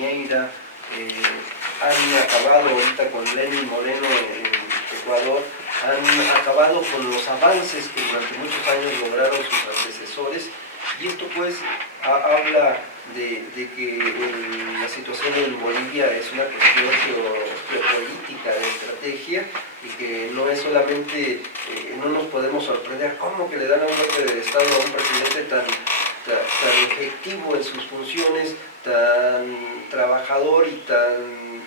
Piñera, han acabado ahorita con Lenín Moreno en Ecuador, han acabado con los avances que durante muchos años lograron sus antecesores, y esto pues habla de que la situación en Bolivia es una cuestión geopolítica, de estrategia, y que no es solamente, no nos podemos sorprender cómo que le dan un golpe de Estado a un presidente tan efectivo en sus funciones, tan trabajador y tan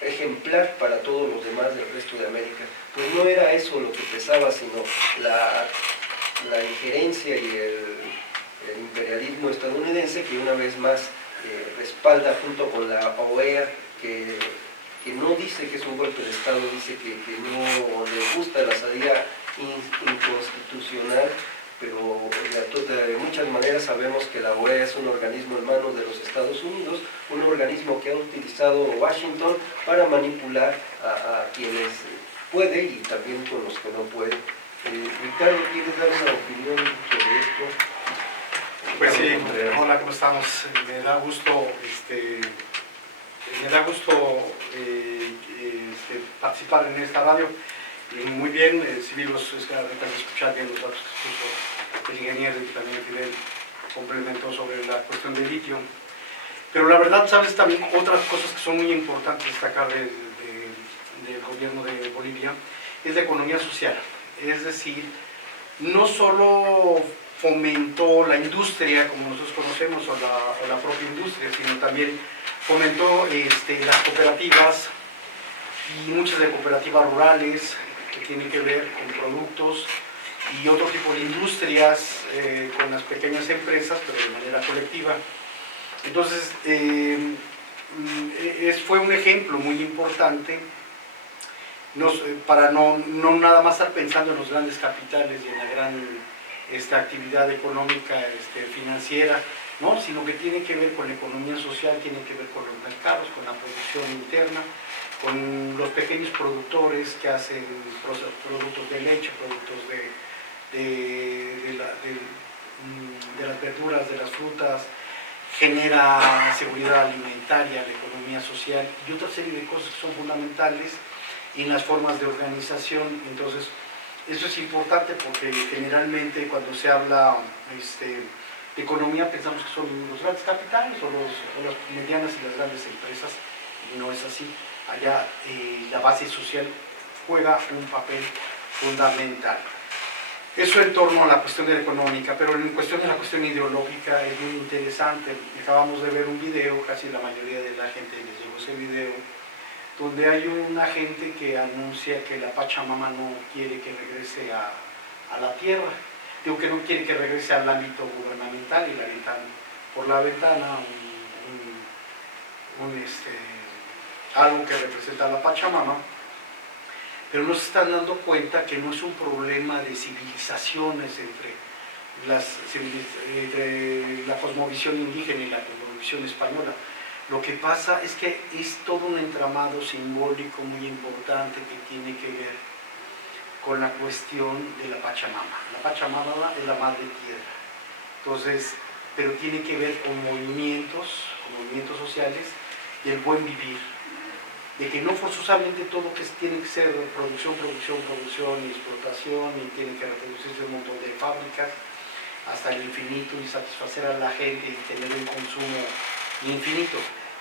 ejemplar para todos los demás del resto de América. Pues no era eso lo que pesaba, sino la injerencia y el imperialismo estadounidense, que una vez más respalda junto con la OEA, que no dice que es un golpe de Estado, dice que no le gusta la salida inconstitucional, pero de muchas maneras sabemos que la OEA es un organismo en manos de los Estados Unidos, un organismo que ha utilizado Washington para manipular a quienes puede y también con los que no puede. Ricardo, ¿quieres dar una opinión sobre esto? Pues sí, hola, ¿cómo estamos? Me da gusto, participar en esta radio. Y muy bien, si los escuchar bien los datos que puso el ingeniero y también Fidel complementó sobre la cuestión del litio. Pero la verdad, sabes, también otras cosas que son muy importantes destacar del gobierno de Bolivia es la economía social. Es decir, no solo fomentó la industria como nosotros conocemos o la propia industria, sino también fomentó las cooperativas y muchas de cooperativas rurales que tienen que ver con productos y otro tipo de industrias con las pequeñas empresas, pero de manera colectiva. Entonces, fue un ejemplo muy importante para no nada más estar pensando en los grandes capitales y en la gran actividad económica, financiera, ¿no? Sino que tiene que ver con la economía social, tiene que ver con los mercados, con la producción interna, con los pequeños productores que hacen productos de leche, productos de las verduras, de las frutas, genera seguridad alimentaria, la economía social y otra serie de cosas que son fundamentales en las formas de organización. Entonces, eso es importante porque generalmente cuando se habla de economía pensamos que son los grandes capitales o las medianas y las grandes empresas, y no es así. Allá la base social juega un papel fundamental. Eso en torno a la cuestión de la económica, pero en cuestión de la cuestión ideológica es muy interesante. Acabamos de ver un video, casi la mayoría de la gente les llegó ese video, donde hay una gente que anuncia que la Pachamama no quiere que regrese a la tierra, digo que no quiere que regrese al ámbito gubernamental, y la avientan por la ventana algo que representa a la Pachamama, pero no se están dando cuenta que no es un problema de civilizaciones entre la cosmovisión indígena y la cosmovisión española. Lo que pasa es que es todo un entramado simbólico muy importante que tiene que ver con la cuestión de la Pachamama. La Pachamama es la madre tierra. Entonces, pero tiene que ver con movimientos sociales y el buen vivir. De que no forzosamente todo tiene que ser producción y explotación, y tiene que reproducirse un montón de fábricas hasta el infinito y satisfacer a la gente y tener un consumo infinito,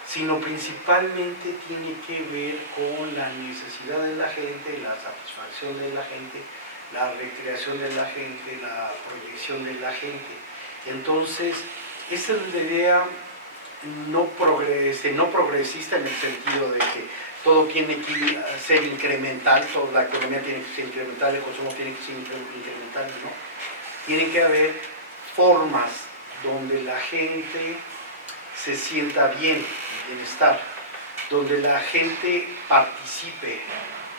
sino principalmente tiene que ver con la necesidad de la gente, la satisfacción de la gente, la recreación de la gente, la proyección de la gente. Entonces, esa es la idea no progresista en el sentido de que todo tiene que ser incremental, toda la economía tiene que ser incremental, el consumo tiene que ser incremental, ¿no? Tienen que haber formas donde la gente se sienta bien, bienestar, donde la gente participe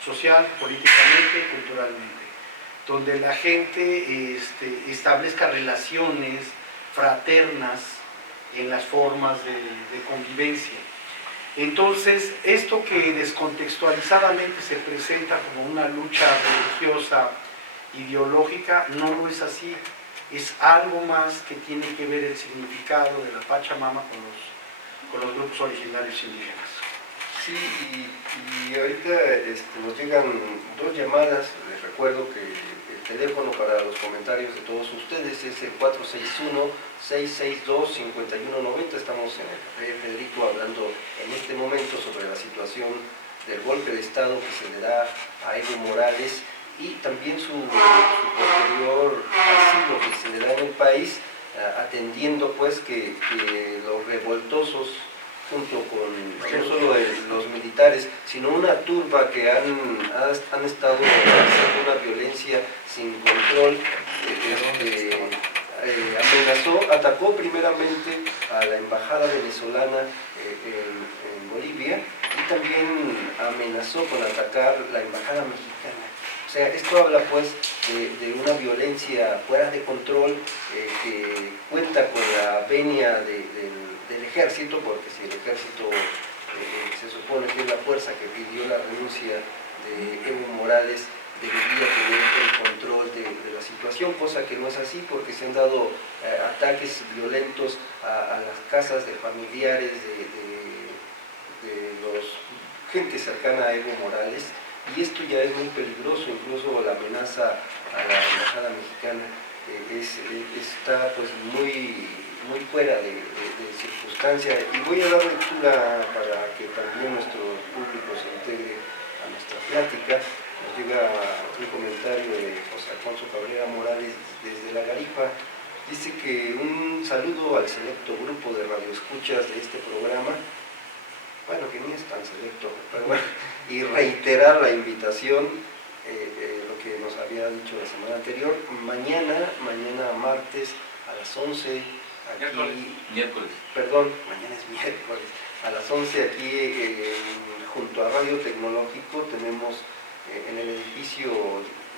social, políticamente, culturalmente, donde la gente establezca relaciones fraternas en las formas de convivencia. Entonces, esto que descontextualizadamente se presenta como una lucha religiosa, ideológica, no lo es así. Es algo más que tiene que ver el significado de la Pachamama con los grupos originarios indígenas. Sí, y ahorita nos llegan 2 llamadas. Les recuerdo que el teléfono para los comentarios de todos ustedes es el 461-662-5190. Estamos en el Café Federico hablando en este momento sobre la situación del golpe de Estado que se le da a Evo Morales y también su posterior asilo que se le da en el país, atendiendo pues que los revoltosos, junto con no solo los militares, sino una turba que han estado haciendo una violencia sin control, atacó primeramente a la embajada venezolana en Bolivia y también amenazó con atacar la embajada mexicana. O sea, esto habla pues de una violencia fuera de control que cuenta con la venia del ejército, porque si el ejército se supone que es la fuerza que pidió la renuncia de Evo Morales, debería tener el control de la situación, cosa que no es así porque se han dado ataques violentos a las casas de familiares de los gente cercana a Evo Morales, y esto ya es muy peligroso. Incluso la amenaza a la embajada mexicana está pues muy fuera de circunstancia, y voy a dar lectura para que también nuestro público se integre a nuestra plática. Nos llega un comentario de José Alfonso Cabrera Morales desde La Garipa. Dice que un saludo al selecto grupo de radioescuchas de este programa, bueno, que ni es tan selecto, pero bueno, y reiterar la invitación, lo que nos había dicho la semana anterior, mañana martes a las 11, mañana es miércoles, a las 11 aquí junto a Radio Tecnológico tenemos en el edificio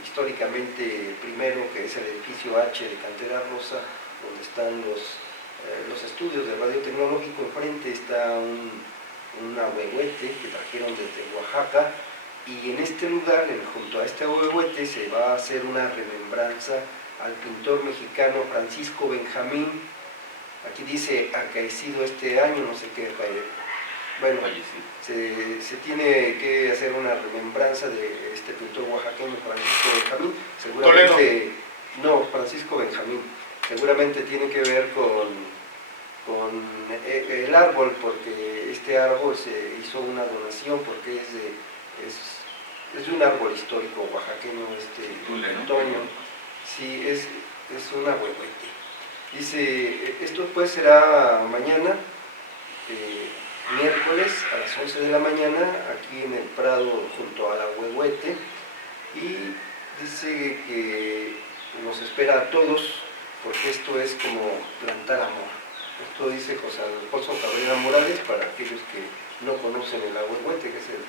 históricamente primero, que es el edificio H de Cantera Rosa, donde están los estudios de Radio Tecnológico. Enfrente está un ahuehuete que trajeron desde Oaxaca, y en este lugar, junto a este ahuehuete, se va a hacer una remembranza al pintor mexicano Francisco Benjamín. Aquí dice acaecido este año, no sé qué, bueno, se tiene que hacer una remembranza de este pintor oaxaqueño Francisco Benjamín, seguramente, no, Francisco Benjamín, seguramente tiene que ver con el árbol, porque este árbol se hizo una donación, porque es de un árbol histórico oaxaqueño, otoño. Sí, es un ahuehuete. Dice, esto pues será mañana, miércoles a las 11 de la mañana, aquí en el Prado junto al ahuehuete, y dice que nos espera a todos, porque esto es como plantar amor. Esto dice José Alfonso Cabrera Morales, para aquellos que no conocen el ahuehuete, que es el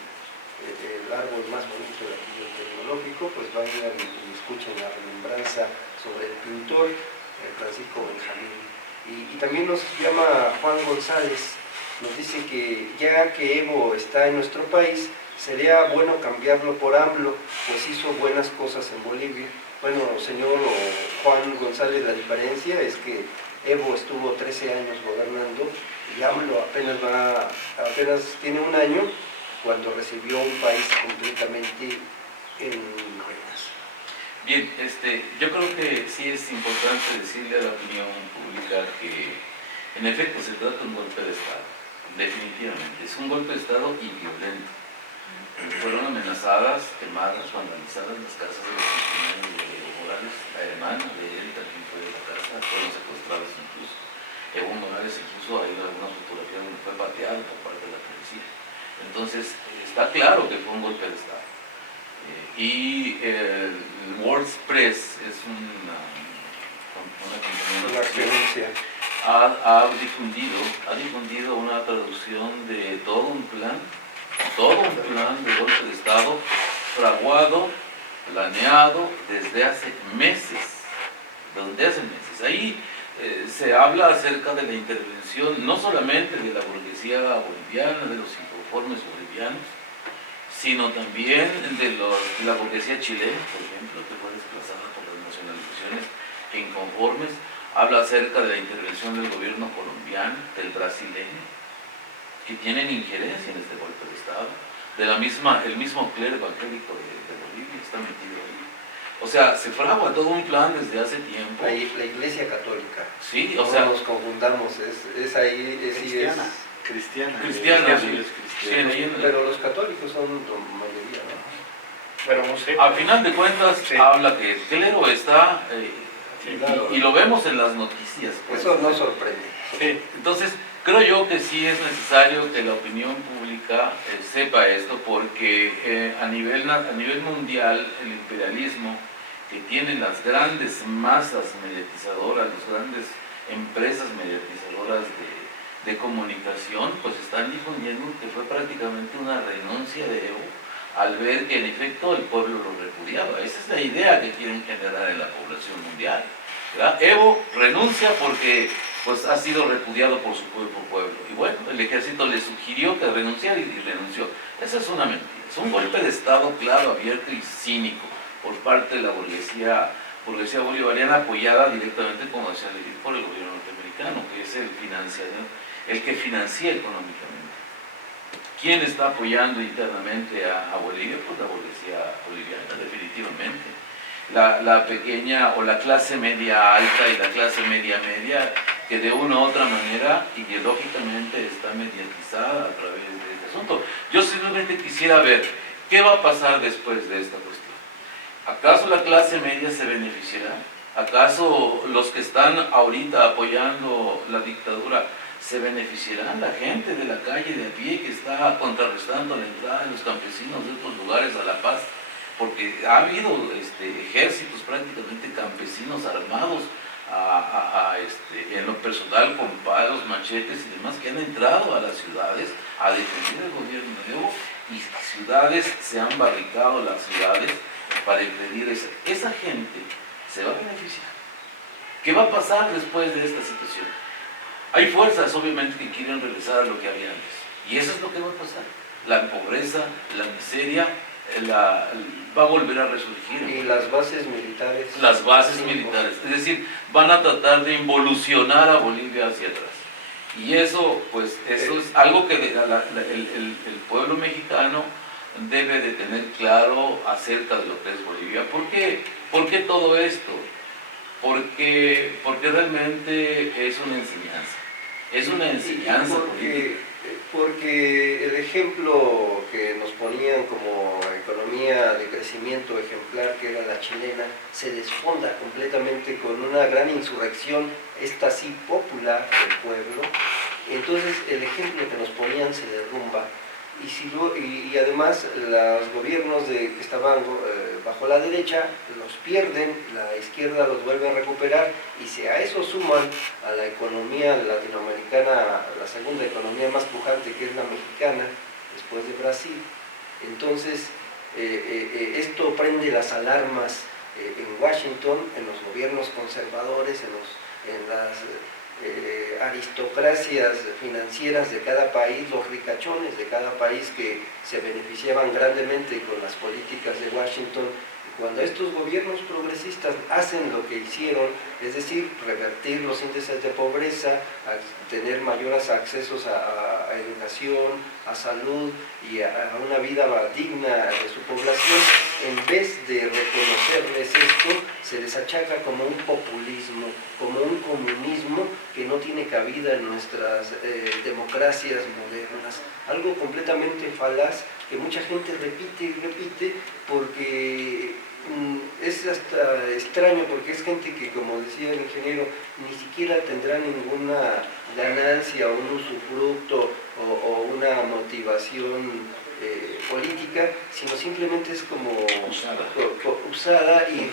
árbol más bonito de aquí del Tecnológico, pues vayan y escuchen la remembranza sobre el pintor Francisco Benjamín. Y también nos llama Juan González, nos dice que ya que Evo está en nuestro país, sería bueno cambiarlo por AMLO, pues hizo buenas cosas en Bolivia. Bueno, señor Juan González, la diferencia es que Evo estuvo 13 años gobernando y AMLO apenas tiene un año, cuando recibió un país completamente en ruinas. Bien, yo creo que sí es importante decirle a la opinión pública que en efecto se trata de un golpe de Estado, definitivamente, es un golpe de Estado y violento. Fueron amenazadas, quemadas, vandalizadas las casas de los funcionarios de Evo Morales, la hermana de él también fue de la casa, fueron secuestradas incluso. Evo Morales incluso hay alguna fotografía donde fue pateado por parte de la policía. Entonces, está claro que fue un golpe de Estado. Y el World Press es una compañía que ha difundido una traducción de todo un plan de golpe de Estado fraguado, planeado desde hace meses. Ahí se habla acerca de la intervención no solamente de la burguesía boliviana, de los inconformes bolivianos, sino también de la burguesía chilena, por ejemplo, que fue desplazada por las nacionalizaciones inconformes. Habla acerca de la intervención del gobierno colombiano, del brasileño, que tienen injerencia en este golpe de Estado. El mismo clero evangélico de Bolivia está metido ahí. O sea, se fragua todo un plan desde hace tiempo. La Iglesia Católica. Sí, no nos confundamos, es ahí, cristiana. Cristiana, sí. Pero los católicos son la mayoría, ¿no? Pero no sé. Al final de cuentas, sí, habla que el clero está, Sí, claro. y lo vemos en las noticias. Pues. Eso no sorprende. Sí. Entonces, creo yo que sí es necesario que la opinión pública sepa esto, porque a nivel mundial el imperialismo que tienen las grandes masas mediatizadoras, las grandes empresas mediatizadoras de comunicación, pues están difundiendo que fue prácticamente una renuncia de Evo al ver que en efecto el pueblo lo repudiaba. Esa es la idea que quieren generar en la población mundial, ¿verdad? Evo renuncia porque pues ha sido repudiado por su pueblo. Y bueno, el ejército le sugirió que renunciara y renunció. Esa es una mentira. Es un golpe de Estado claro, abierto y cínico por parte de la burguesía bolivariana, apoyada directamente, como decía Lenin, por el gobierno norteamericano, que es el que financia económicamente. ¿Quién está apoyando internamente a Bolivia? Pues la burguesía boliviana, definitivamente. La pequeña o la clase media alta y la clase media que de una u otra manera ideológicamente está mediatizada a través de este asunto. Yo simplemente quisiera ver qué va a pasar después de esta cuestión. ¿Acaso la clase media se beneficiará? ¿Acaso los que están ahorita apoyando la dictadura se beneficiarán? La gente de la calle de a pie que está contrarrestando la entrada de los campesinos de otros lugares a La Paz, porque ha habido ejércitos prácticamente campesinos armados en lo personal con palos, machetes y demás, que han entrado a las ciudades a defender el gobierno de Evo, y ciudades se han barricado, las ciudades, para impedir eso. Esa gente se va a beneficiar. ¿Qué va a pasar después de esta situación? Hay fuerzas obviamente que quieren regresar a lo que había antes, y eso es lo que va a pasar. La pobreza, la miseria va a volver a resurgir. Y las bases militares. Las bases militares, es decir, van a tratar de involucionar a Bolivia hacia atrás. Y eso, pues, eso es algo que el pueblo mexicano debe de tener claro acerca de lo que es Bolivia. ¿Por qué todo esto? Porque realmente es una enseñanza. Es una enseñanza política. Porque el ejemplo que nos ponían como economía de crecimiento ejemplar, que era la chilena, se desfonda completamente con una gran insurrección, esta sí popular del pueblo. Entonces el ejemplo que nos ponían se derrumba. Y además los gobiernos que estaban bajo la derecha los pierden, la izquierda los vuelve a recuperar, y si a eso suman a la economía latinoamericana, la segunda economía más pujante, que es la mexicana, después de Brasil, entonces esto prende las alarmas en Washington, en los gobiernos conservadores, en las aristocracias financieras de cada país, los ricachones de cada país que se beneficiaban grandemente con las políticas de Washington. Cuando estos gobiernos progresistas hacen lo que hicieron, es decir, revertir los índices de pobreza, tener mayores accesos a educación, a salud y a una vida digna de su población, en vez de reconocerles esto, se les achaca como un populismo, como un comunismo que no tiene cabida en nuestras democracias modernas. Algo completamente falaz que mucha gente repite y repite, porque es hasta extraño, porque es gente que, como decía el ingeniero, ni siquiera tendrá ninguna ganancia o un usufructo o una motivación política, sino simplemente es como usada y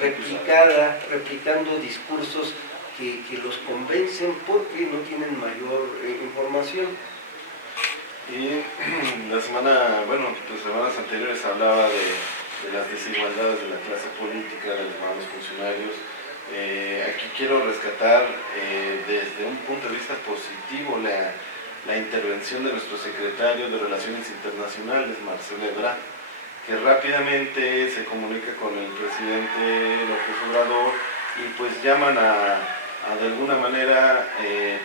replicando discursos que los convencen porque no tienen mayor información. Y las semanas anteriores hablaba de las desigualdades de la clase política, de los llamados funcionarios. Aquí quiero rescatar desde un punto de vista positivo la intervención de nuestro secretario de Relaciones Internacionales, Marcelo Ebrard, que rápidamente se comunica con el presidente López Obrador y pues llaman a de alguna manera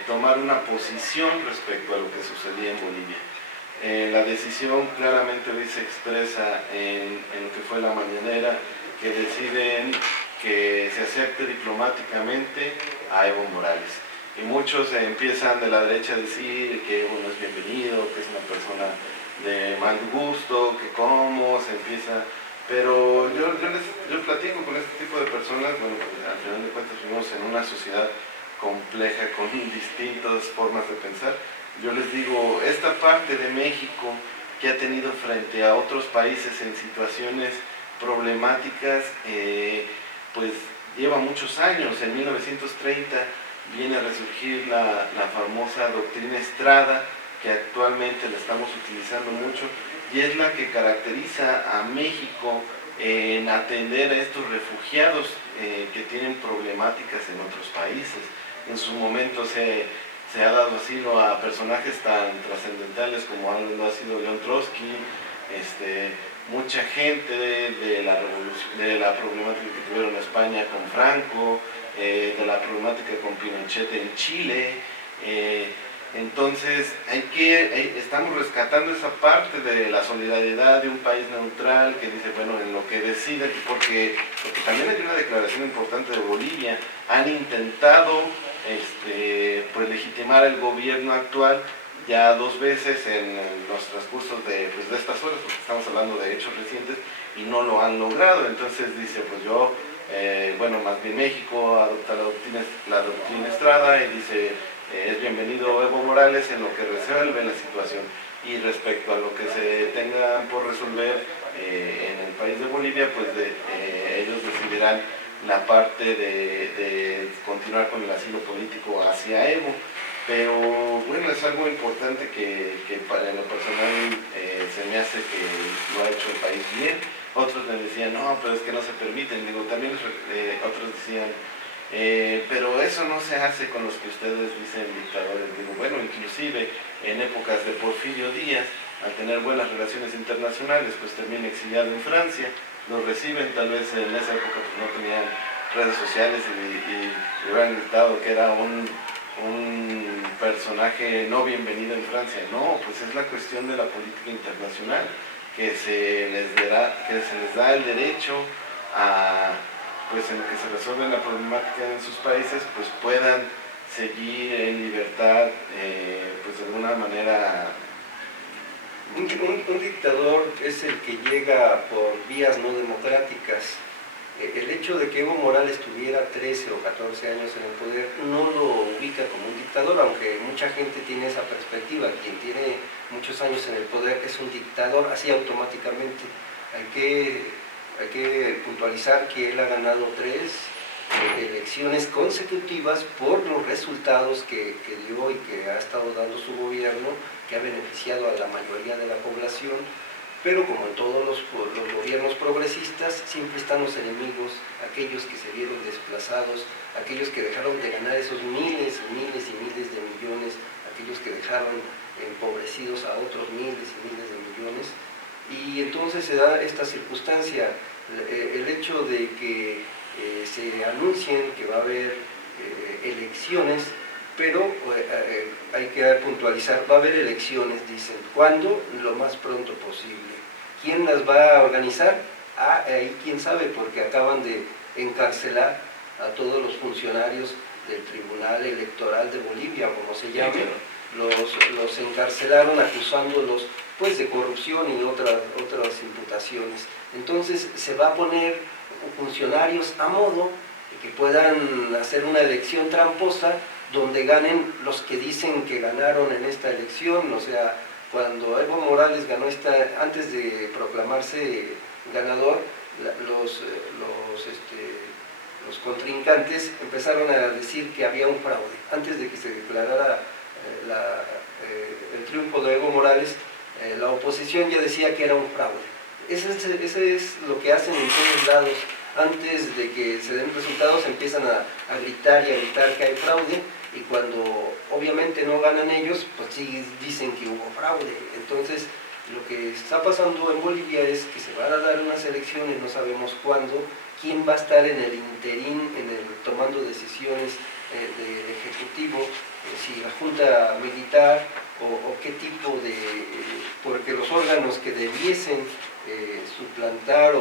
tomar una posición respecto a lo que sucedía en Bolivia. La decisión claramente hoy se expresa en lo que fue la mañanera, que deciden que se acepte diplomáticamente a Evo Morales. Y muchos empiezan de la derecha a decir que Evo no es bienvenido, que es una persona de mal gusto, que cómo se empieza... Pero yo platico con este tipo de personas, bueno, pues, al final de cuentas vivimos en una sociedad compleja, con distintas formas de pensar. Yo les digo, esta parte de México que ha tenido frente a otros países en situaciones problemáticas, pues lleva muchos años. En 1930 viene a resurgir la famosa doctrina Estrada, que actualmente la estamos utilizando mucho, y es la que caracteriza a México en atender a estos refugiados que tienen problemáticas en otros países. En su momento se ha dado asilo a personajes tan trascendentales como lo ha sido León Trotsky, mucha gente de la problemática que tuvieron en España con Franco, de la problemática con Pinochet en Chile. Entonces estamos rescatando esa parte de la solidaridad de un país neutral que dice, bueno, en lo que decide, porque también hay una declaración importante de Bolivia. Han intentado pues legitimar el gobierno actual ya 2 veces en los transcursos de estas horas, porque estamos hablando de hechos recientes, y no lo han logrado. Entonces dice, pues yo, bueno, más bien México adopta la doctrina Estrada y dice, es bienvenido Evo Morales en lo que resuelve la situación. Y respecto a lo que se tenga por resolver en el país de Bolivia, pues ellos decidirán la parte de continuar con el asilo político hacia Evo. Pero bueno, es algo importante que para lo personal se me hace que lo ha hecho el país bien. Otros me decían, no, pero es que no se permiten. Digo, también otros decían, pero eso no se hace con los que ustedes dicen dictadores. Digo, bueno, inclusive en épocas de Porfirio Díaz, al tener buenas relaciones internacionales, pues termina exiliado en Francia. Lo reciben, tal vez en esa época pues no tenían redes sociales y le hubieran gritado que era un personaje no bienvenido en Francia. No, pues es la cuestión de la política internacional, que se les da el derecho a, pues en que se resuelve la problemática en sus países, pues puedan seguir en libertad, pues de alguna manera. Un dictador es el que llega por vías no democráticas. El hecho de que Evo Morales tuviera 13 o 14 años en el poder no lo ubica como un dictador, aunque mucha gente tiene esa perspectiva. Quien tiene muchos años en el poder es un dictador, así automáticamente. Hay que puntualizar que él ha ganado 3 elecciones consecutivas por los resultados que dio y que ha estado dando su gobierno, que ha beneficiado a la mayoría de la población. Pero como en todos los gobiernos progresistas, siempre están los enemigos, aquellos que se vieron desplazados, aquellos que dejaron de ganar esos miles y miles y miles de millones, aquellos que dejaron empobrecidos a otros miles y miles de millones. Y entonces se da esta circunstancia, el hecho de que se anuncien que va a haber elecciones, pero hay que puntualizar, va a haber elecciones, dicen. ¿Cuándo? Lo más pronto posible. ¿Quién las va a organizar? Ahí quién sabe, porque acaban de encarcelar a todos los funcionarios del Tribunal Electoral de Bolivia, como se llame. Los encarcelaron acusándolos pues de corrupción y otras imputaciones. Entonces se va a poner funcionarios a modo de que puedan hacer una elección tramposa donde ganen los que dicen que ganaron en esta elección. O sea, cuando Evo Morales ganó antes de proclamarse ganador, los contrincantes empezaron a decir que había un fraude. Antes de que se declarara el triunfo de Evo Morales, la oposición ya decía que era un fraude. Ese es lo que hacen en todos lados. Antes de que se den resultados empiezan a gritar y a gritar que hay fraude, y cuando obviamente no ganan ellos, pues sí dicen que hubo fraude. Entonces lo que está pasando en Bolivia es que se van a dar unas elecciones, no sabemos cuándo, quién va a estar en el interín, tomando decisiones del Ejecutivo, si la Junta Militar o qué tipo de... porque los órganos que debiesen suplantar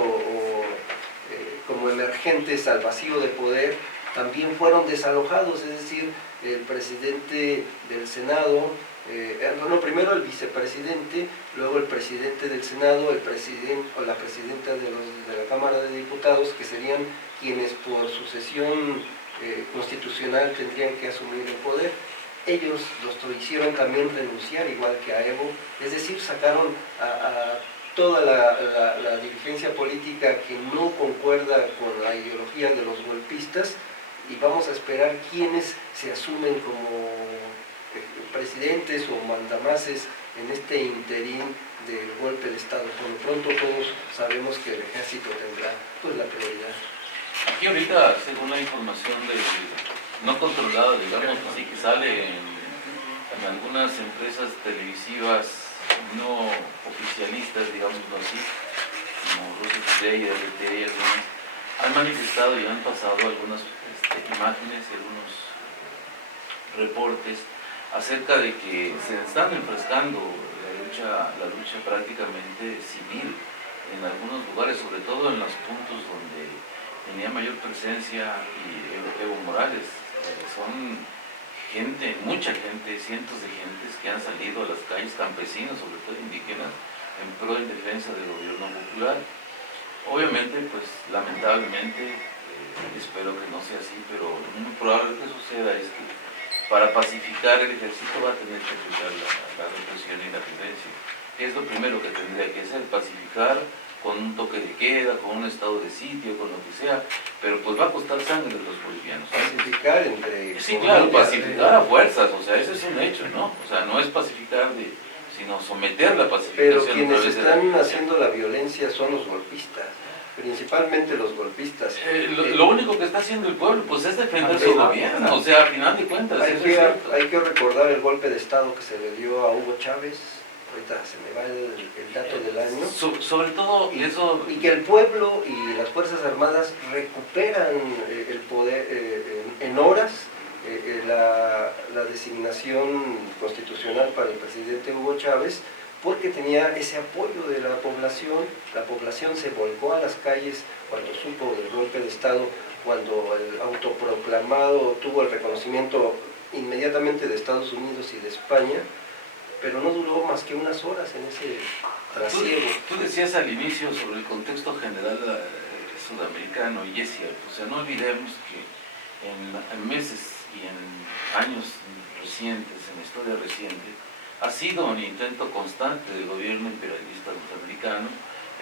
como emergentes al vacío de poder también fueron desalojados, es decir, el presidente del Senado, primero el vicepresidente, luego el presidente del Senado, el presidente o la presidenta de la Cámara de Diputados, que serían quienes por sucesión constitucional tendrían que asumir el poder. Ellos los hicieron también renunciar, igual que a Evo, es decir, sacaron a toda la dirigencia política que no concuerda con la ideología de los golpistas, y vamos a esperar quiénes se asumen como presidentes o mandamases en este interín del golpe de Estado. Por lo pronto todos sabemos que el ejército tendrá pues la prioridad. Aquí ahorita, según la información no controlada, digamos, así que sale en algunas empresas televisivas no oficialistas, digámoslo así, como Russia Today, RT, algunas, han manifestado y han pasado algunas imágenes y algunos reportes acerca de que se están refrescando la lucha prácticamente civil en algunos lugares, sobre todo en los puntos donde tenía mayor presencia Evo Morales. Son gente, mucha gente, cientos de gentes que han salido a las calles, campesinos, sobre todo indígenas, en pro y defensa del gobierno popular. Obviamente, pues lamentablemente, espero que no sea así, pero muy probable que suceda es que para pacificar el ejército va a tener que aplicar la represión y la violencia. ¿Qué es lo primero que tendría que hacer? Pacificar con un toque de queda, con un estado de sitio, con lo que sea, pero pues va a costar sangre a los bolivianos. Pacificar entre... Sí, claro, pacificar a fuerzas, o sea, ese es un hecho, ¿no? O sea, no es pacificar sino someter la pacificación. Pero quienes están haciendo la violencia son los golpistas, principalmente los golpistas. Lo único que está haciendo el pueblo, pues es defender su gobierno, o sea, a final de cuentas. Hay que recordar el golpe de Estado que se le dio a Hugo Chávez. Ahorita se me va el dato del año. Sobre todo eso... Y que el pueblo y las Fuerzas Armadas recuperan el poder en horas, la designación constitucional para el presidente Hugo Chávez, porque tenía ese apoyo de la población se volcó a las calles cuando supo del golpe de Estado, cuando el autoproclamado tuvo el reconocimiento inmediatamente de Estados Unidos y de España, pero no duró más que unas horas en ese trasiego. Tú decías al inicio sobre el contexto general sudamericano, y es cierto, o sea, no olvidemos que en meses y en años recientes, en la historia reciente, ha sido un intento constante del gobierno imperialista norteamericano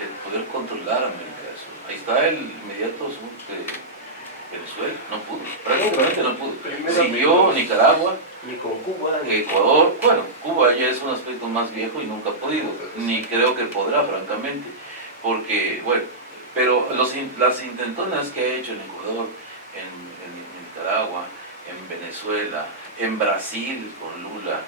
el poder controlar América del Sur. Ahí está el inmediato sur de Venezuela, no pudo, prácticamente no pudo. Siguió Nicaragua, ni con Cuba, ni Ecuador, bueno, Cuba ya es un aspecto más viejo y nunca ha podido, ni creo que podrá, francamente, porque, bueno, pero las intentonas que ha hecho en Ecuador, en Nicaragua, en Venezuela, en Brasil con Lula,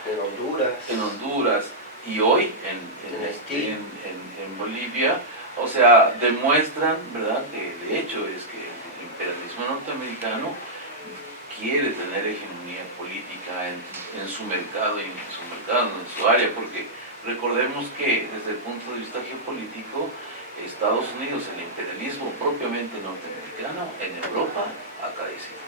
en Honduras y hoy en Bolivia, o sea, demuestran, ¿verdad?, que de hecho es que el imperialismo norteamericano quiere tener hegemonía política en su mercado, en su área, porque recordemos que desde el punto de vista geopolítico, Estados Unidos, el imperialismo propiamente norteamericano, en Europa ha caído.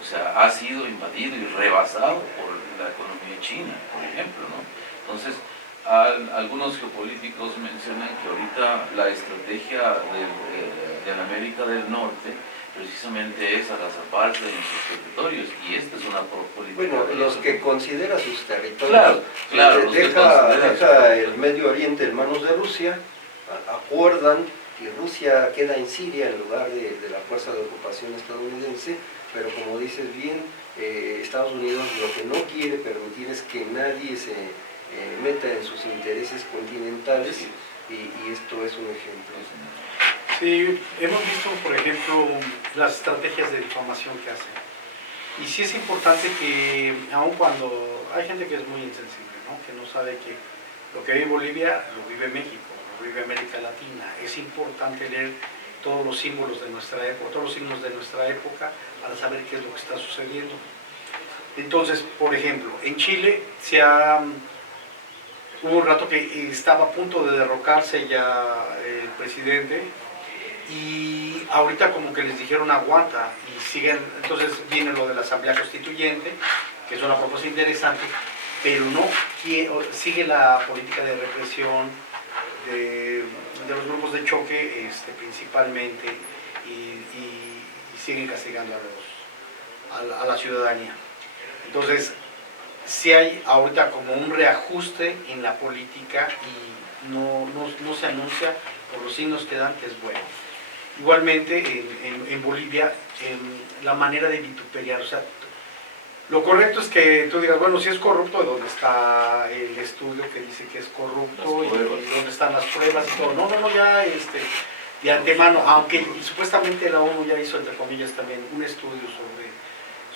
O sea, ha sido invadido y rebasado por la economía china, por ejemplo, ¿no? Entonces, algunos geopolíticos mencionan que ahorita la estrategia de la América del Norte precisamente es agazaparse en sus territorios, y esta es una política... Bueno, los que considera sus territorios, claro, deja el Medio Oriente en manos de Rusia, acuerdan que Rusia queda en Siria en lugar de la fuerza de ocupación estadounidense, pero como dices bien, Estados Unidos lo que no quiere permitir es que nadie se meta en sus intereses continentales, y esto es un ejemplo. Sí, hemos visto, por ejemplo, las estrategias de difamación que hacen. Y sí es importante que, aun cuando hay gente que es muy insensible, ¿no?, que no sabe que lo que vive Bolivia lo vive México, lo vive América Latina, es importante leer todos los símbolos de nuestra época, todos los signos de nuestra época, para saber qué es lo que está sucediendo. Entonces, por ejemplo, en Chile hubo un rato que estaba a punto de derrocarse ya el presidente, y ahorita como que les dijeron aguanta, y siguen. Entonces viene lo de la Asamblea Constituyente, que es una propuesta interesante, pero no sigue la política de represión de los grupos de choque, principalmente, y siguen castigando a la ciudadanía. Entonces, sí hay ahorita como un reajuste en la política, y no se anuncia por los signos que dan que es bueno. Igualmente en Bolivia, la manera de vituperiar, o sea, lo correcto es que tú digas, bueno, si es corrupto, ¿dónde está el estudio que dice que es corrupto? ¿Y dónde están las pruebas y todo? No, ya de antemano, aunque supuestamente la ONU ya hizo, entre comillas, también un estudio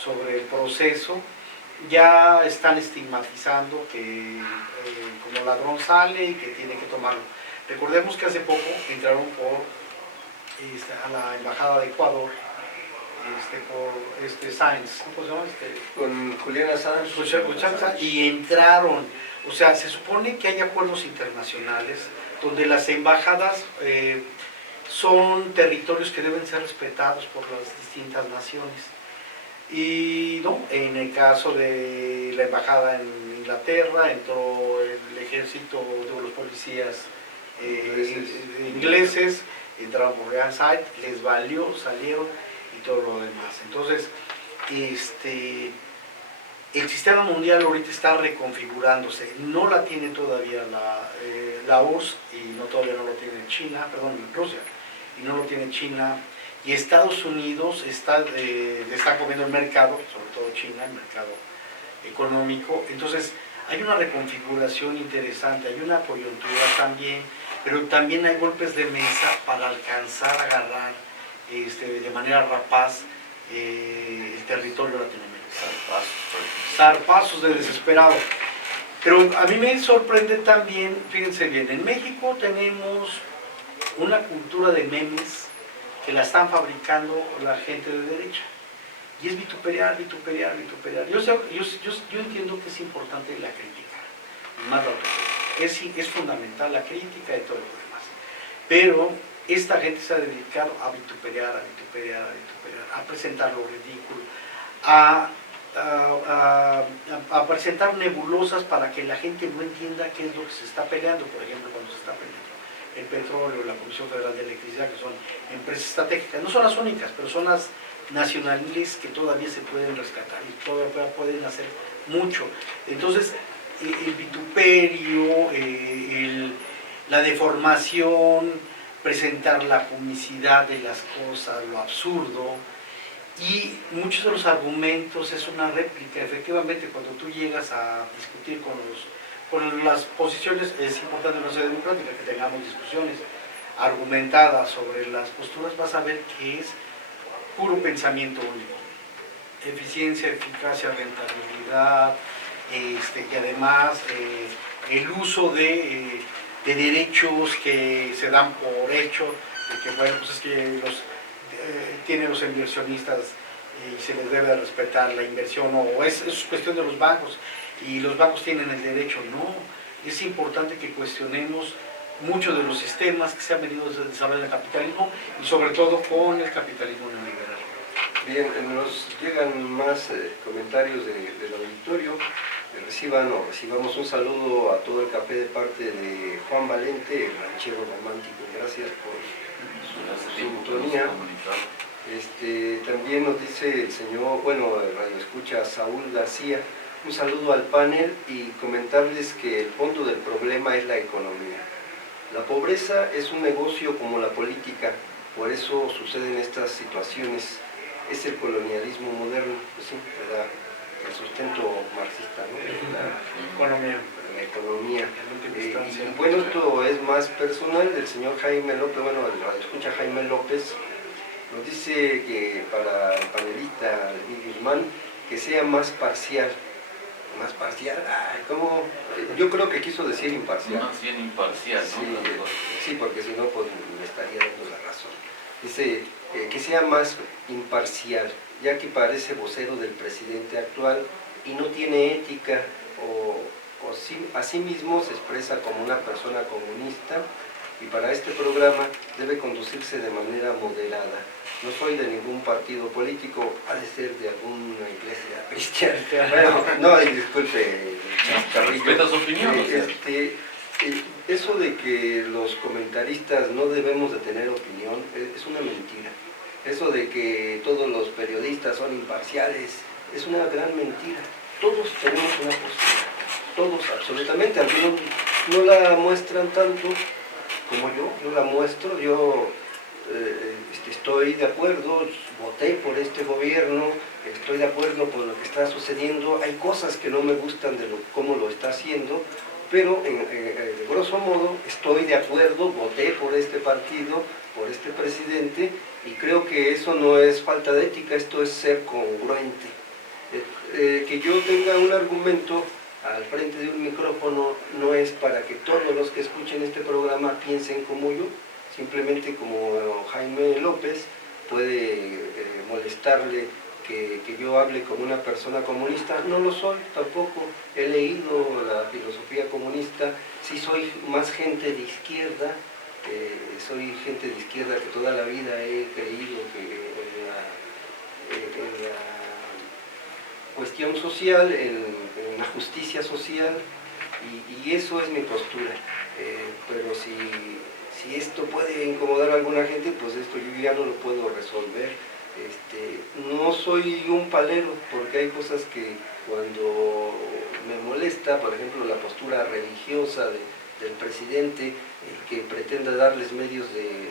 sobre el proceso, ya están estigmatizando que como ladrón sale y que tiene que tomarlo. Recordemos que hace poco entraron a la Embajada de Ecuador, por Sáenz, ¿cómo se llama? Con Juliana Sáenz. Y entraron, o sea, se supone que hay acuerdos internacionales donde las embajadas son territorios que deben ser respetados por las distintas naciones. Y no, en el caso de la embajada en Inglaterra, entró el ejército de los policías ingleses, entraron por Riverside, les valió, salieron y todo lo demás. Entonces, el sistema mundial ahorita está reconfigurándose, no la tiene todavía la URSS, y todavía no lo tiene China, perdón, Rusia, y no lo tiene China, y Estados Unidos está comiendo el mercado, sobre todo China, el mercado económico. Entonces hay una reconfiguración interesante, hay una coyuntura también, pero también hay golpes de mesa para alcanzar a agarrar de manera rapaz el territorio latinoamericano. Zarpazos de desesperado. Pero a mí me sorprende también, fíjense bien, en México tenemos una cultura de memes que la están fabricando la gente de derecha. Y es vituperiar. Yo entiendo que es importante la crítica, más la autocrítica. Es fundamental la crítica y todo lo demás. Pero esta gente se ha dedicado a vituperiar, a presentar lo ridículo, a presentar nebulosas para que la gente no entienda qué es lo que se está peleando. Por ejemplo, cuando se está peleando el petróleo, la Comisión Federal de Electricidad, que son empresas estratégicas, no son las únicas, pero son las nacionales que todavía se pueden rescatar y todavía pueden hacer mucho. Entonces, el vituperio, la deformación, presentar la comicidad de las cosas, lo absurdo, y muchos de los argumentos es una réplica. Efectivamente, cuando tú llegas a discutir con las posiciones, es importante en una sociedad democrática que tengamos discusiones argumentadas sobre las posturas, vas a ver que es puro pensamiento único. Eficiencia, eficacia, rentabilidad, y además el uso de derechos que se dan por hecho, de que bueno, pues es que tienen los inversionistas y se les debe respetar la inversión, o es cuestión de los bancos y los bancos tienen el derecho. No, es importante que cuestionemos muchos de los sistemas que se han venido desarrollando en el capitalismo, y sobre todo con el capitalismo neoliberal. Bien, nos llegan más comentarios del auditorio. Recibamos un saludo a todo el café de parte de Juan Valente, el ranchero romántico. Gracias por su sintonía. También nos dice el señor, el radioescucha Saúl García, un saludo al panel, y comentarles que el fondo del problema es la economía. La pobreza es un negocio como la política, por eso suceden estas situaciones. Es el colonialismo moderno, pues sí, ¿verdad? El sustento marxista, ¿no? La economía. Bueno, esto es más personal del señor Jaime López, el radioescucha Jaime López, nos dice que para el panelista David Guzmán, que sea más parcial. Más parcial, ¿cómo? Yo creo que quiso decir imparcial. Más bien imparcial, ¿no? Sí, porque si no, pues le estaría dando la razón. Dice que sea más imparcial, ya que parece vocero del presidente actual y no tiene ética a sí mismo se expresa como una persona comunista y para este programa debe conducirse de manera moderada. No soy de ningún partido político, ha de ser de alguna iglesia cristiana. Bueno, no, y disculpe, Respeta su opinión. O sea. Eso de que los comentaristas no debemos de tener opinión es una mentira. Eso de que todos los periodistas son imparciales es una gran mentira. Todos tenemos una postura, todos absolutamente. Algunos no la muestran tanto como yo la muestro. Yo estoy de acuerdo, voté por este gobierno, estoy de acuerdo con lo que está sucediendo. Hay cosas que no me gustan de cómo lo está haciendo, pero de grosso modo estoy de acuerdo, voté por este partido, por este presidente, y creo que eso no es falta de ética, esto es ser congruente. Que yo tenga un argumento al frente de un micrófono no es para que todos los que escuchen este programa piensen como yo, simplemente como Jaime López puede molestarle que yo hable como una persona comunista. No lo soy tampoco, he leído la filosofía comunista, sí soy más gente de izquierda, soy gente de izquierda que toda la vida he creído que en la cuestión social, en la justicia social, y eso es mi postura. Pero si esto puede incomodar a alguna gente, pues esto yo ya no lo puedo resolver. No soy un palero, porque hay cosas que cuando me molesta, por ejemplo la postura religiosa del presidente, que pretenda darles medios de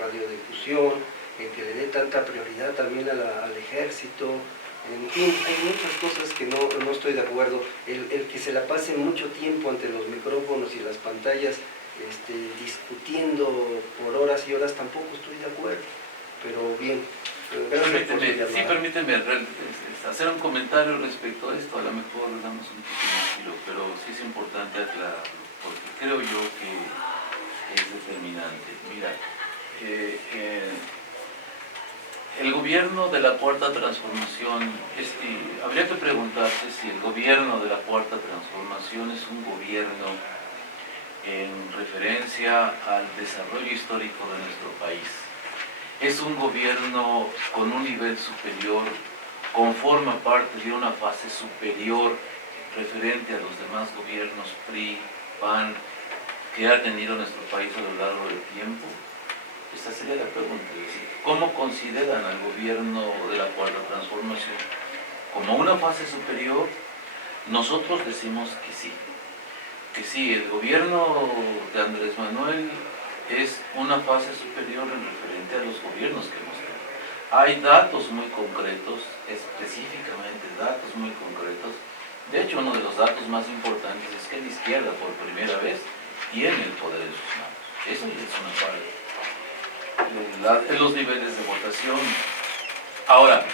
radiodifusión, que le dé tanta prioridad también al ejército. En fin, hay muchas cosas que no estoy de acuerdo. El que se la pase mucho tiempo ante los micrófonos y las pantallas discutiendo por horas y horas, tampoco estoy de acuerdo. Pero bien, permíteme hacer un comentario respecto a esto. A lo mejor le damos un pequeño giro, pero sí es importante aclararlo, porque creo yo que es determinante. Mira, el gobierno de la Cuarta Transformación, habría que preguntarse si el gobierno de la Cuarta Transformación es un gobierno en referencia al desarrollo histórico de nuestro país. Es un gobierno con un nivel superior, conforma parte de una fase superior referente a los demás gobiernos PRI, PAN, que ha tenido nuestro país a lo largo del tiempo. Esta sería la pregunta. ¿Cómo consideran al gobierno de la Cuarta Transformación? ¿Como una fase superior? Nosotros decimos que sí. Que sí, el gobierno de Andrés Manuel es una fase superior en referente a los gobiernos que hemos tenido. Hay datos muy concretos, específicamente datos muy concretos. De hecho, uno de los datos más importantes es que la izquierda por primera vez tiene el poder en sus manos. Eso ya es una parte. En los niveles de votación. Ahora,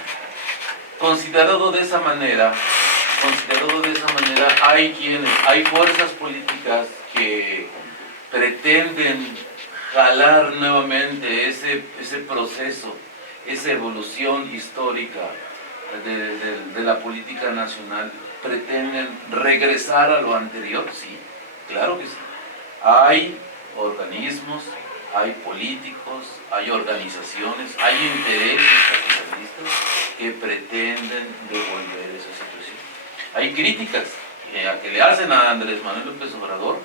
considerado de esa manera, hay fuerzas políticas que pretenden jalar nuevamente ese proceso, esa evolución histórica de la política nacional, pretenden regresar a lo anterior. Sí, claro que sí. Hay organismos, hay políticos, hay organizaciones, hay intereses capitalistas que pretenden devolver esa situación. Hay críticas que le hacen a Andrés Manuel López Obrador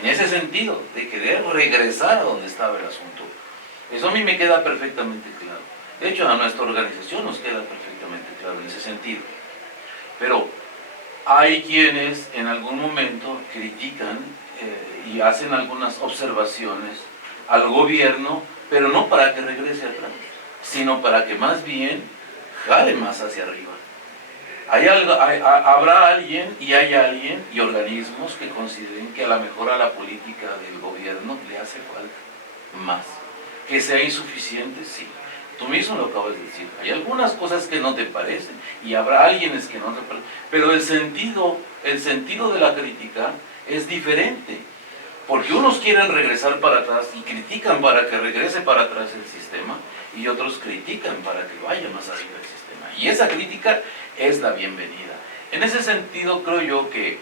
en ese sentido, de querer regresar a donde estaba el asunto. Eso a mí me queda perfectamente claro. De hecho, a nuestra organización nos queda perfectamente claro en ese sentido. Pero hay quienes en algún momento critican y hacen algunas observaciones al gobierno, pero no para que regrese atrás, sino para que más bien jale más hacia arriba. Habrá alguien y hay alguien y organismos que consideren que a lo mejor a la política del gobierno le hace falta más. Que sea insuficiente, sí. Tú mismo lo acabas de decir. Hay algunas cosas que no te parecen y habrá alguienes que no te parecen. Pero el sentido de la crítica es diferente. Porque unos quieren regresar para atrás y critican para que regrese para atrás el sistema, y otros critican para que vaya más arriba el sistema. Y esa crítica es la bienvenida. En ese sentido creo yo que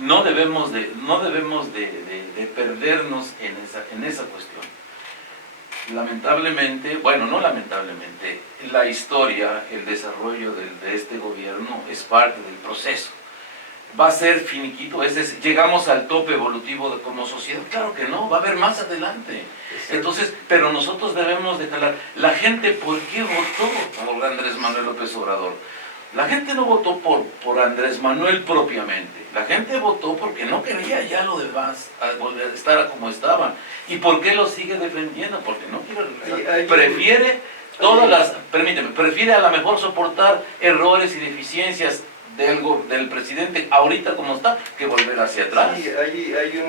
no debemos de perdernos en esa cuestión. Lamentablemente, bueno, no lamentablemente, la historia, el desarrollo de este gobierno es parte del proceso. ¿Va a ser finiquito? Es decir, ¿llegamos al tope evolutivo como sociedad? Claro que no, va a haber más adelante. Entonces, pero nosotros debemos de calar. La gente, ¿por qué votó por Andrés Manuel López Obrador? La gente no votó por Andrés Manuel propiamente. La gente votó porque no quería ya lo demás, volver a estar como estaban. ¿Y por qué lo sigue defendiendo? Porque no quiere regresar. Prefiere prefiere a lo mejor soportar errores y deficiencias del presidente ahorita como está, que volver hacia atrás. Sí, hay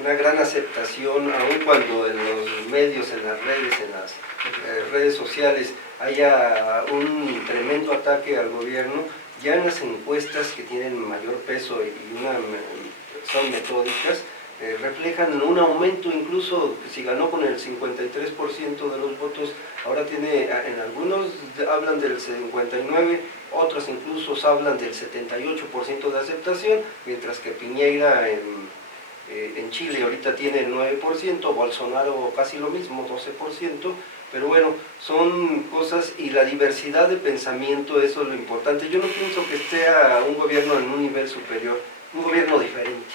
una gran aceptación, aun cuando en los medios, en las redes sociales haya un tremendo ataque al gobierno. Ya en las encuestas que tienen mayor peso y son metódicas, reflejan un aumento, incluso si ganó con el 53% de los votos, ahora tiene, en algunos hablan del 59%, otros incluso hablan del 78% de aceptación, mientras que Piñera en Chile ahorita tiene el 9%, Bolsonaro casi lo mismo, 12%, pero bueno, son cosas, y la diversidad de pensamiento, eso es lo importante. Yo no pienso que sea un gobierno en un nivel superior, un gobierno diferente.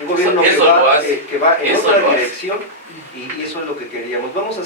Un gobierno que va en otra dirección, y eso es lo que queríamos. Vamos a